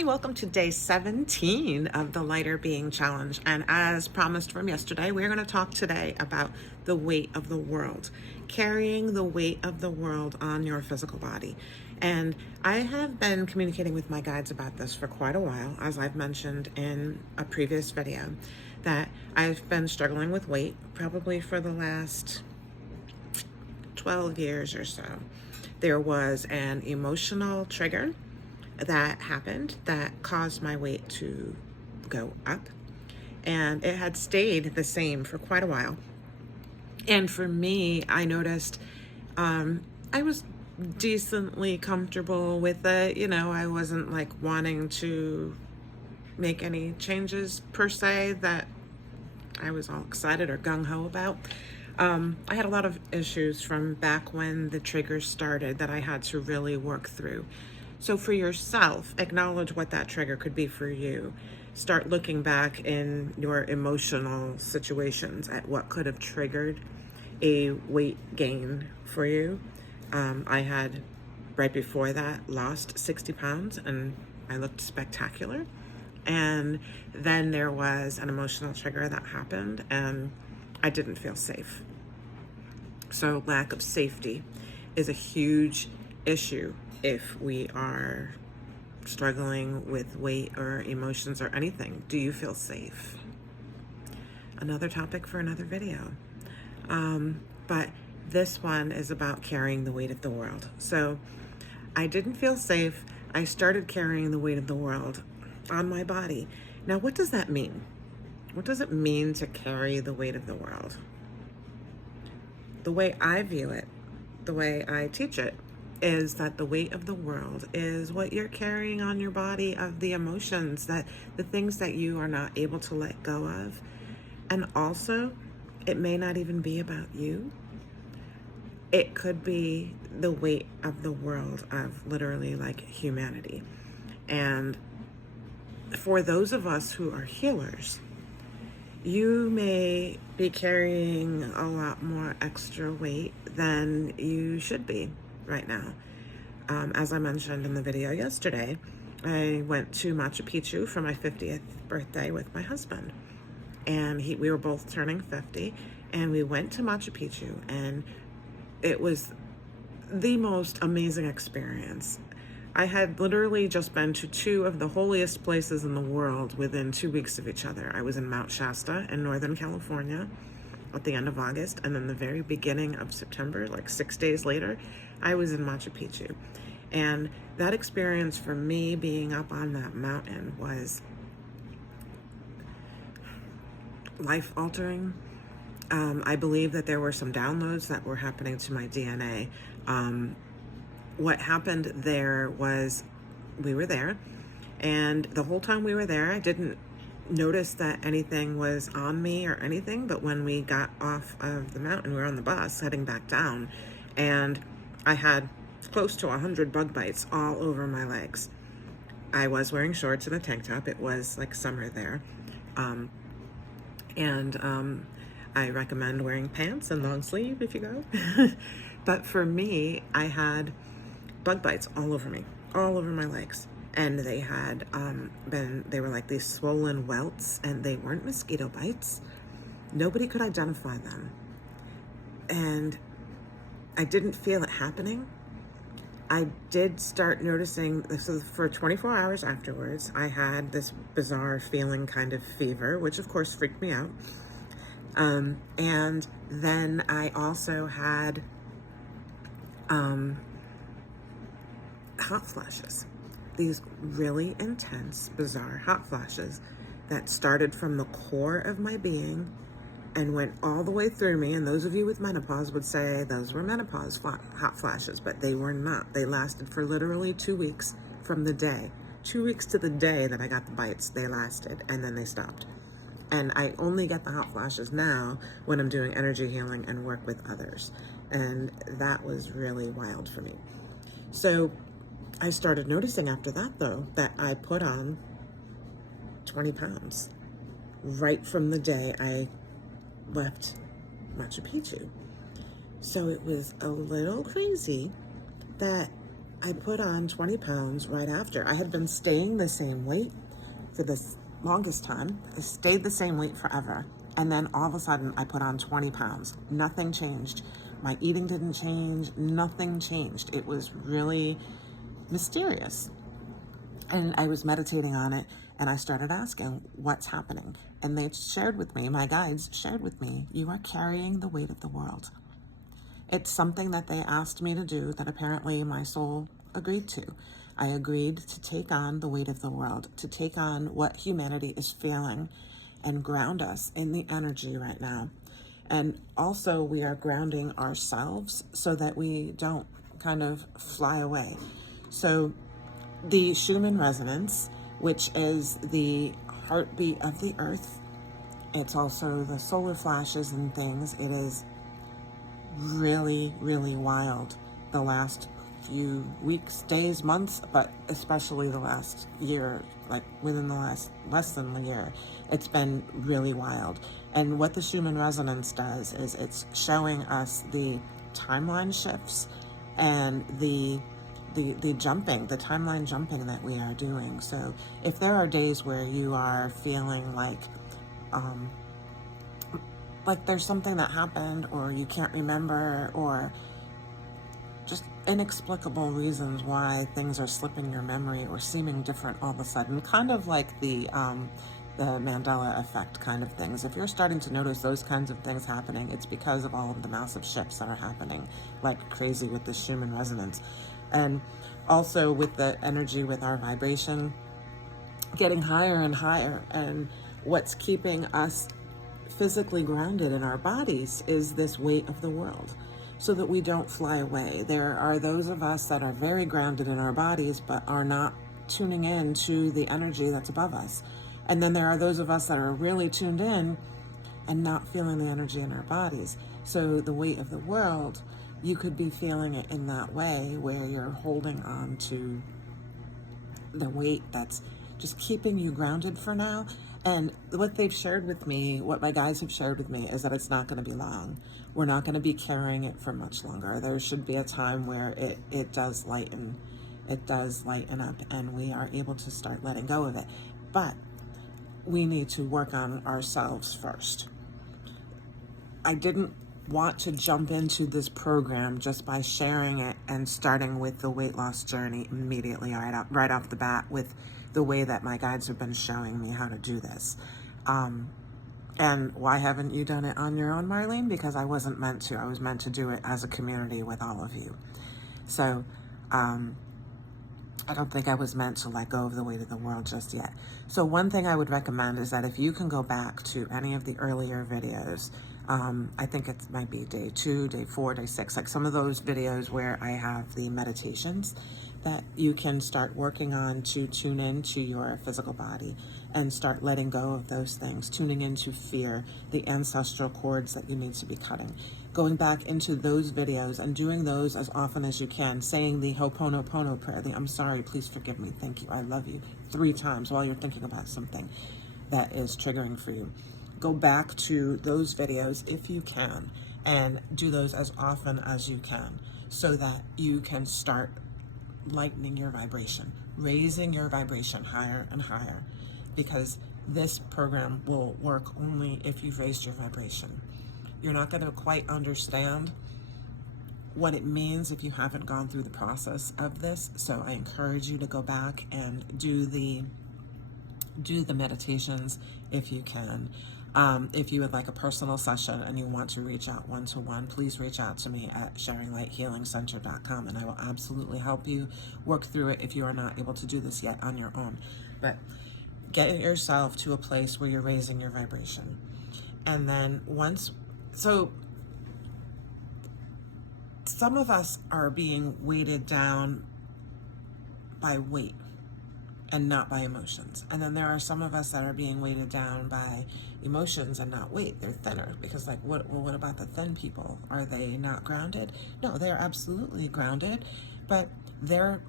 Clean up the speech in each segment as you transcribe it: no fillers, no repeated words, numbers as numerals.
Hi, welcome to day 17 of the Lighter Being Challenge. And as promised from yesterday, we're going to talk today about the weight of the world, carrying the weight of the world on your physical body. And I have been communicating with my guides about this for quite a while, as I've mentioned in a previous video, that I've been struggling with weight probably for the last 12 years or so. There was an emotional trigger that happened that caused my weight to go up, and it had stayed the same for quite a while. And for me, I noticed I was decently comfortable with it. You know, I wasn't like wanting to make any changes per se that I was all excited or gung-ho about. I had a lot of issues from back when the triggers started that I had to really work through. So for yourself, acknowledge what that trigger could be for you. Start looking back in your emotional situations at what could have triggered a weight gain for you. I had, right before that, lost 60 pounds and I looked spectacular. And then there was an emotional trigger that happened and I didn't feel safe. So lack of safety is a huge issue if we are struggling with weight or emotions or anything. Do you feel safe? Another topic for another video. But this one is about carrying the weight of the world. So I didn't feel safe. I started carrying the weight of the world on my body. Now, what does that mean? What does it mean to carry the weight of the world? The way I view it, the way I teach it, is that the weight of the world is what you're carrying on your body, of the emotions, that the things that you are not able to let go of. And also, it may not even be about you. It could be the weight of the world, of literally like humanity. And for those of us who are healers, you may be carrying a lot more extra weight than you should be right now. As I mentioned in the video yesterday, I went to Machu Picchu for my 50th birthday with my husband. And we were both turning 50, and we went to Machu Picchu, and it was the most amazing experience. I had literally just been to two of the holiest places in the world within 2 weeks of each other. I was in Mount Shasta in Northern California at the end of August, and then the very beginning of September, like 6 days later, I was in Machu Picchu. And that experience for me, being up on that mountain, was life-altering. I believe that there were some downloads that were happening to my DNA. What happened there was, we were there, and the whole time we were there, I didn't notice that anything was on me or anything, but when we got off of the mountain, we were on the bus heading back down, and I had close to 100 bug bites all over my legs. I was wearing shorts and a tank top. It was like summer there. I recommend wearing pants and long sleeve if you go. But for me, I had bug bites all over me, all over my legs. And they had they were like these swollen welts, and they weren't mosquito bites. Nobody could identify them. And I didn't feel it happening. I did start noticing, so for 24 hours afterwards, I had this bizarre feeling, kind of fever, which of course freaked me out. And then I also had hot flashes. These really intense, bizarre hot flashes that started from the core of my being and went all the way through me. And those of you with menopause would say those were menopause hot flashes, but they were not. They lasted for literally 2 weeks from the day. 2 weeks to the day that I got the bites, they lasted, and then they stopped. And I only get the hot flashes now when I'm doing energy healing and work with others. And that was really wild for me. So I started noticing after that, though, that I put on 20 pounds right from the day I left Machu Picchu. So it was a little crazy that I put on 20 pounds right after. I had been staying the same weight for the longest time. I stayed the same weight forever. And then all of a sudden, I put on 20 pounds. Nothing changed. My eating didn't change. Nothing changed. It was really mysterious. And I was meditating on it, and I started asking, what's happening? And they shared with me, my guides shared with me, you are carrying the weight of the world. It's something that they asked me to do that apparently my soul agreed to. I agreed to take on the weight of the world, to take on what humanity is feeling and ground us in the energy right now. And also we are grounding ourselves so that we don't kind of fly away. So the Schumann resonance, which is the heartbeat of the earth, it's also the solar flashes and things. It is really, really wild the last few weeks, days, months, but especially the last year, like within the last less than a year, it's been really wild. And what the Schumann resonance does is it's showing us the timeline shifts and the jumping, the timeline jumping that we are doing. So if there are days where you are feeling like there's something that happened or you can't remember, or just inexplicable reasons why things are slipping your memory or seeming different all of a sudden, kind of like the Mandela effect kind of things. If you're starting to notice those kinds of things happening, it's because of all of the massive shifts that are happening like crazy with the Schumann resonance. And also with the energy, with our vibration getting higher and higher, and what's keeping us physically grounded in our bodies is this weight of the world, so that we don't fly away. There are those of us that are very grounded in our bodies but are not tuning in to the energy that's above us. And then there are those of us that are really tuned in and not feeling the energy in our bodies. So the weight of the world, you could be feeling it in that way where you're holding on to the weight that's just keeping you grounded for now. And what they've shared with me, what my guides have shared with me, is that it's not going to be long. We're not going to be carrying it for much longer. There should be a time where it does lighten. It does lighten up and we are able to start letting go of it. But we need to work on ourselves first. I didn't want to jump into this program just by sharing it and starting with the weight loss journey immediately right off the bat with the way that my guides have been showing me how to do this. And why haven't you done it on your own, Marlene? Because I wasn't meant to. I was meant to do it as a community with all of you. So I don't think I was meant to let go of the weight of the world just yet. So one thing I would recommend is that if you can go back to any of the earlier videos, I think it might be day 2, day 4, day 6, like some of those videos where I have the meditations that you can start working on to tune into your physical body and start letting go of those things, tuning into fear, the ancestral cords that you need to be cutting. Going back into those videos and doing those as often as you can, saying the Ho'oponopono prayer, the I'm sorry, please forgive me, thank you, I love you, 3 times while you're thinking about something that is triggering for you. Go back to those videos if you can and do those as often as you can so that you can start lightening your vibration, raising your vibration higher and higher, because this program will work only if you've raised your vibration. You're not going to quite understand what it means if you haven't gone through the process of this. So I encourage you to go back and do the meditations if you can. If you would like a personal session and you want to reach out one-to-one, please reach out to me at sharinglighthealingcenter.com and I will absolutely help you work through it if you are not able to do this yet on your own. But get yourself to a place where you're raising your vibration. And then so some of us are being weighted down by weight and not by emotions. And then there are some of us that are being weighted down by emotions and not weight. They're thinner because what about the thin people? Are they not grounded? No, they're absolutely grounded, but their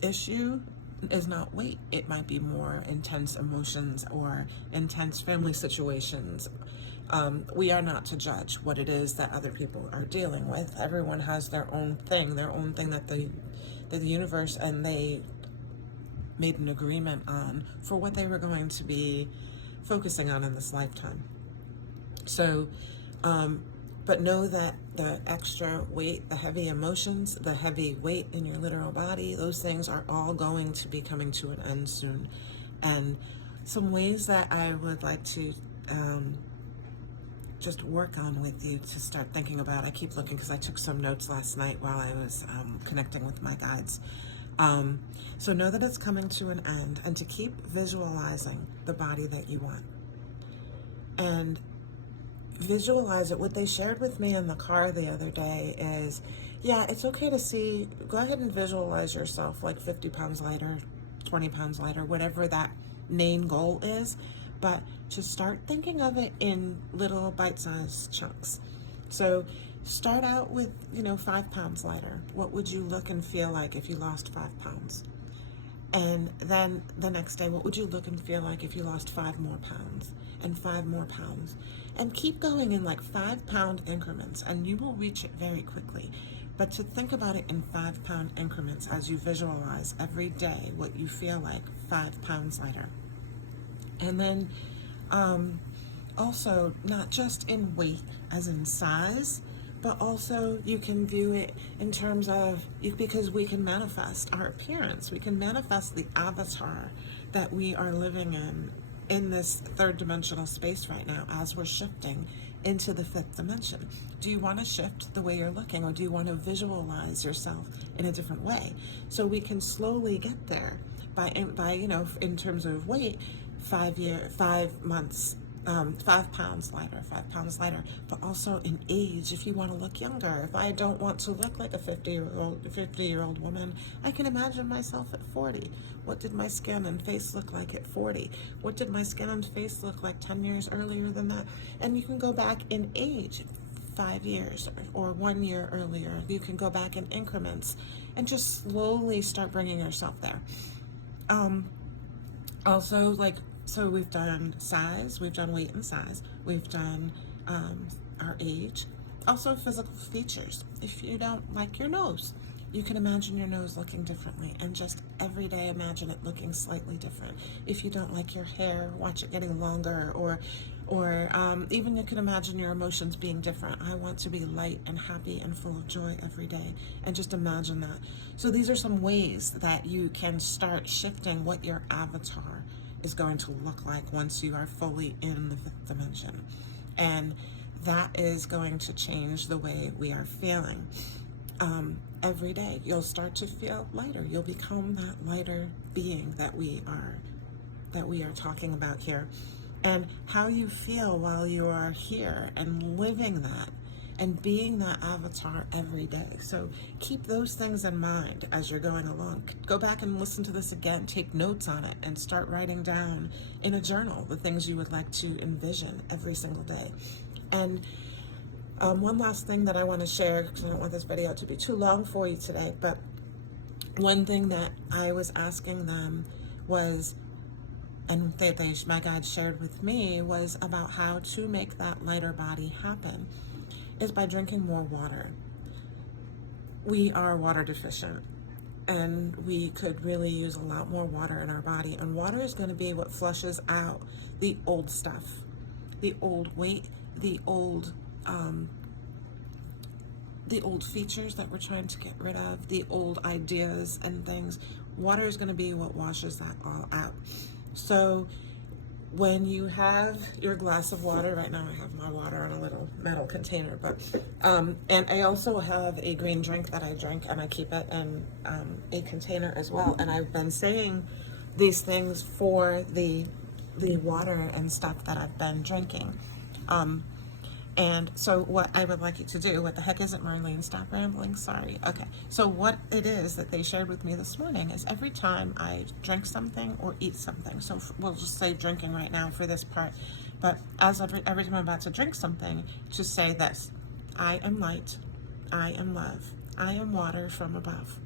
issue is not weight. It might be more intense emotions or intense family situations. We are not to judge what it is that other people are dealing with. Everyone has their own thing that the universe, and they made an agreement on for what they were going to be focusing on in this lifetime. So, but know that the extra weight, the heavy emotions, the heavy weight in your literal body, those things are all going to be coming to an end soon. And some ways that I would like to just work on with you to start thinking about. I keep looking because I took some notes last night while I was connecting with my guides. So know that it's coming to an end, and to keep visualizing the body that you want. And visualize it. What they shared with me in the car the other day is, yeah, it's okay to see, go ahead and visualize yourself like 50 pounds lighter, 20 pounds lighter, whatever that main goal is, but to start thinking of it in little bite-sized chunks. So start out with, 5 pounds lighter. What would you look and feel like if you lost 5 pounds? And then the next day, what would you look and feel like if you lost 5 more pounds and 5 more pounds? And keep going in like 5-pound increments, and you will reach it very quickly. But to think about it in 5-pound increments as you visualize every day what you feel like 5 pounds lighter. And then also not just in weight as in size, but also you can view it in terms of, because we can manifest our appearance, we can manifest the avatar that we are living in this third dimensional space right now as we're shifting into the fifth dimension. Do you want to shift the way you're looking, or do you want to visualize yourself in a different way? So we can slowly get there by in terms of weight, 5 months, 5 pounds lighter, 5 pounds lighter, but also in age, if you want to look younger. If I don't want to look like a 50-year-old woman, I can imagine myself at 40. What did my skin and face look like at 40? What did my skin and face look like 10 years earlier than that? And you can go back in age, 5 years or 1 year earlier. You can go back in increments and just slowly start bringing yourself there. Also, so we've done size, we've done weight and size, we've done our age, also physical features. If you don't like your nose, you can imagine your nose looking differently, and just every day imagine it looking slightly different. If you don't like your hair, watch it getting longer, or even you can imagine your emotions being different. I want to be light and happy and full of joy every day, and just imagine that. So these are some ways that you can start shifting what your avatar is going to look like once you are fully in the fifth dimension. And that is going to change the way we are feeling. Every day you'll start to feel lighter. You'll become that lighter being that we are talking about here. And how you feel while you are here and living that and being that avatar every day. So keep those things in mind as you're going along. Go back and listen to this again, take notes on it, and start writing down in a journal the things you would like to envision every single day. And one last thing that I want to share, because I don't want this video to be too long for you today, but one thing that I was asking them was, and my guide shared with me, was about how to make that lighter body happen, is by drinking more water. We are water deficient, and we could really use a lot more water in our body, and water is going to be what flushes out the old stuff, the old weight, the old features that we're trying to get rid of, the old ideas and things. Water is going to be what washes that all out. So when you have your glass of water, right now I have my water in a little metal container, but and I also have a green drink that I drink, and I keep it in a container as well. And I've been saying these things for the water and stuff that I've been drinking. And so what I would like you to do, what the heck is it, Marlene? Stop rambling, sorry. Okay, so what it is that they shared with me this morning is every time I drink something or eat something, so we'll just say drinking right now for this part, but as every time I'm about to drink something, just say this: I am light, I am love, I am water from above.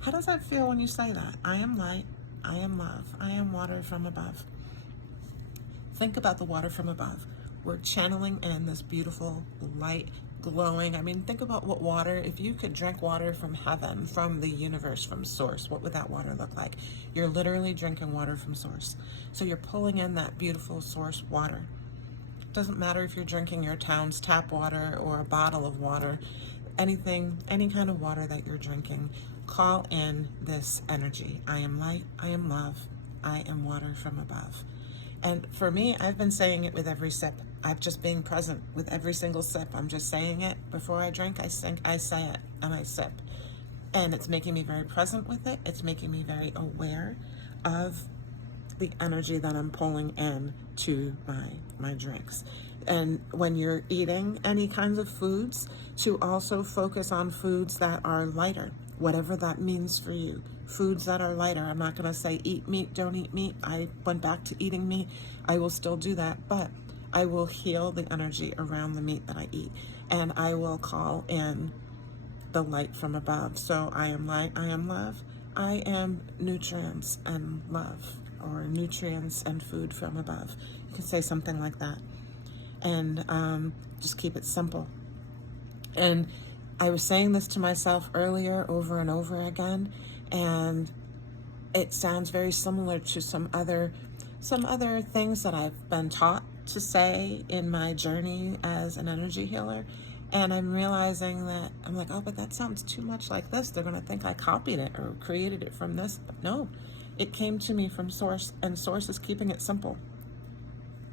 How does that feel when you say that? I am light, I am love, I am water from above. Think about the water from above. We're channeling in this beautiful light glowing. I mean, think about what water, if you could drink water from heaven, from the universe, from source, what would that water look like? You're literally drinking water from source. So you're pulling in that beautiful source water. Doesn't matter if you're drinking your town's tap water or a bottle of water, anything, any kind of water that you're drinking, call in this energy. I am light, I am love, I am water from above. And for me, I've been saying it with every sip. I'm just being present with every single sip. I'm just saying it before I drink. I say it, and I sip. And it's making me very present with it. It's making me very aware of the energy that I'm pulling in to my drinks. And when you're eating any kinds of foods, to also focus on foods that are lighter, whatever that means for you. Foods that are lighter. I'm not going to say eat meat, don't eat meat. I went back to eating meat. I will still do that, but I will heal the energy around the meat that I eat, and I will call in the light from above. So I am light, I am love, I am nutrients and love, or nutrients and food from above. You can say something like that, and just keep it simple. And I was saying this to myself earlier over and over again, and it sounds very similar to some other things that I've been taught to say in my journey as an energy healer. And I'm realizing that I'm like, oh, but that sounds too much like this. They're going to think I copied it or created it from this. But no, it came to me from source, and source is keeping it simple.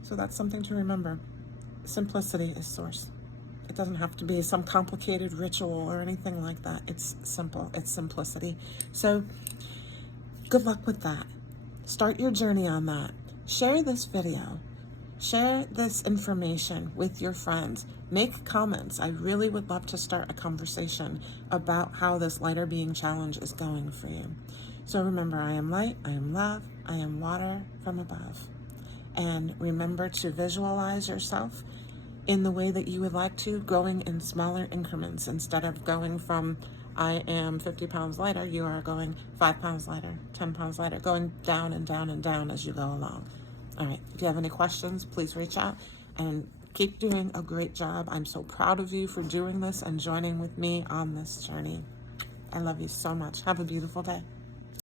So that's something to remember. Simplicity is source. It doesn't have to be some complicated ritual or anything like that. It's simple. It's simplicity. So good luck with that. Start your journey on that. Share this video. Share this information with your friends. Make comments. I really would love to start a conversation about how this Lighter Being Challenge is going for you. So remember, I am light, I am love, I am water from above. And remember to visualize yourself in the way that you would like to, going in smaller increments. Instead of going from I am 50 pounds lighter, you are going 5 pounds lighter, 10 pounds lighter, going down and down and down as you go along. All right, if you have any questions, please reach out, and keep doing a great job. I'm so proud of you for doing this and joining with me on this journey. I love you so much. Have a beautiful day.